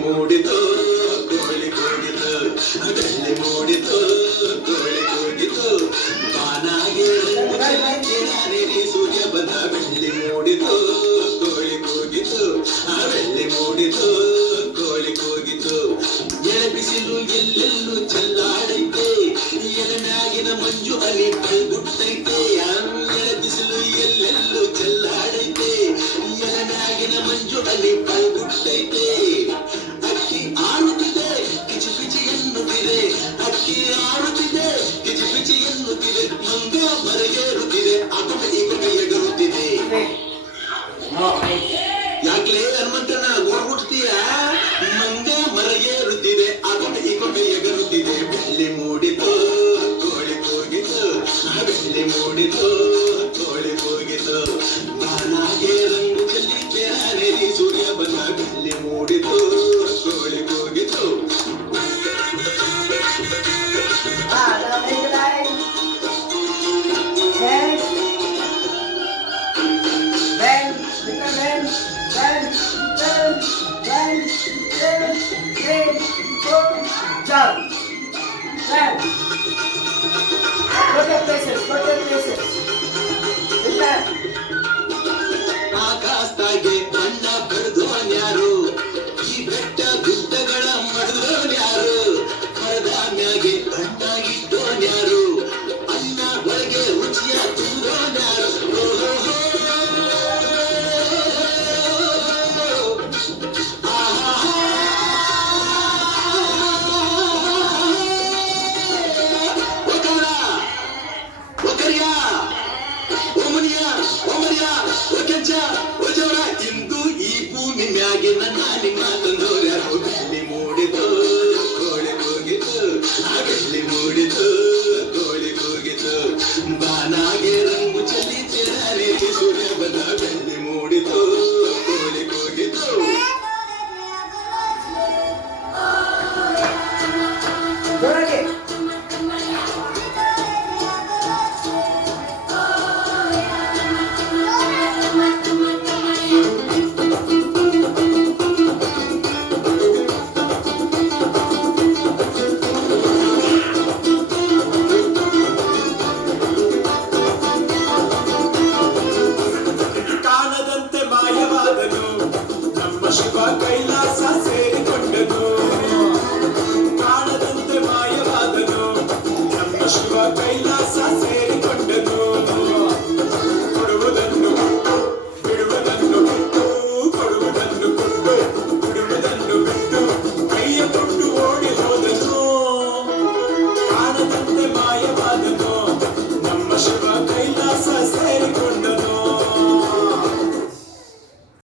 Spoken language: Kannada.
ಮೂಡಿತು ಕೋಳಿ ಕೂಗಿತು ಬೆಳ್ಳಿ ಮೂಡಿತು ಕೋಳಿ ಕೂಗಿತು ಬಾನಾಗೆ ಸೂರ್ಯ ಬಂದ ಬೆಳ್ಳಿ ಮೂಡಿತು ಕೋಳಿ ಕೂಗಿತು ಬೆಳ್ಳಿ ಮೂಡಿತು ಕೋಳಿ ಕೂಗಿತು ಎಳಬಿಸಿಲು ಎಲ್ಲೆಲ್ಲೂ ಚೆಲ್ಲಾಡೈತೆ ಎಲೆಮ್ಯಾಗಿನ ಮಂಜು ಅಲಿ ಕೈಗುಟ್ಟೈತೆ ಎಳಬಿಸಿಲು ಎಲ್ಲೆಲ್ಲೂ ಚೆಲ್ಲಾಡೈತೆ ಎಲೆಮ್ಯಾಗಿನ ಮಂಜು ಅಲಿ ಕೈಗುಟ್ಟೈತೆ ಅಕ್ಕಿ ಆಡುತ್ತಿದೆ ಕಿಚಿ ಪಿಚಿ ಎನ್ನುತ್ತಿದೆ ಅಕ್ಕಿ ಆಡುತ್ತಿದೆ ಕಿಚಿ ಪಿಚಿ ಎನ್ನುತ್ತಿದೆ ಮಂಗ ಮರಗೇರುತ್ತಿದೆ ಅಗುಟೆ ಈಗುಟೆ ಎಗರುತ್ತಿದೆ ಯಾಕ್ಲೇ ಹನುಮಂತನ ಓಡ್ಬಿಡ್ತೀಯ ಮಂಗ ಮರಗೇರುತ್ತಿದೆ ಅಗುಟೆ ಈಗುಟೆ ಎಗರುತ್ತಿದೆ ಬೆಳ್ಳಿ ಮೂಡಿತು ಕೋಳಿ ಕೂಗಿತು ಬೆಳ್ಳಿ ಮೂಡಿತು ಕೋಳಿ ಕೂಗಿತು ಬಾನಾಗೆ ರಂಗು ಚೆಲ್ಲಿ ತೆರಾನೆರಿ ಸೂರ್ಯ ಬಂದ ಬೆಳ್ಳಿ ಮೂಡಿತು ಕೋಳಿ ಕೂಗಿತು ಆಕಾಶದಾಗೆ ಬಣ್ಣ ಬಡ್ದೋನ್ಯಾರು ಈ ಬೆಟ್ಟ ಗುಡ್ಡಗಳ ಮಡ್ದೋನ್ಯಾರು ಮರದ ಮ್ಯಾಗೆ ಬಣ್ಣ ಇಟ್ಟೋನ್ಯಾರು ಅನ್ನ ಒಳಗೆ ರುಚಿಯ ತುಂಬೋನ್ಯಾರು ಇಂದು ಈ ಭೂಮಿ ಮ್ಯಾಗಿನ ನಾನಿ ಮಾತಂದೋರ್ಯಾರು ಬೆಳ್ಳಿ ಮೂಡಿತು ಕೋಳಿ ಕೂಗಿತು ಬೆಳ್ಳಿ ಮೂಡಿತು ಕೋಳಿ ಕೂಗಿತು ಬಾನಾಗೆ ರಂಗು ಚೆಲ್ಲಿ ತೆರಾನೆ ಸೂರ್ಯ ಬಂದ ಬೆಳ್ಳಿ ಮೂಡಿತು ಕೋಳಿ ಕೂಗಿತು ಕಾಣದಂತೆ ಮಾಯವಾದನು ನಮ್ಮ ಶಿವ ಕೈಲ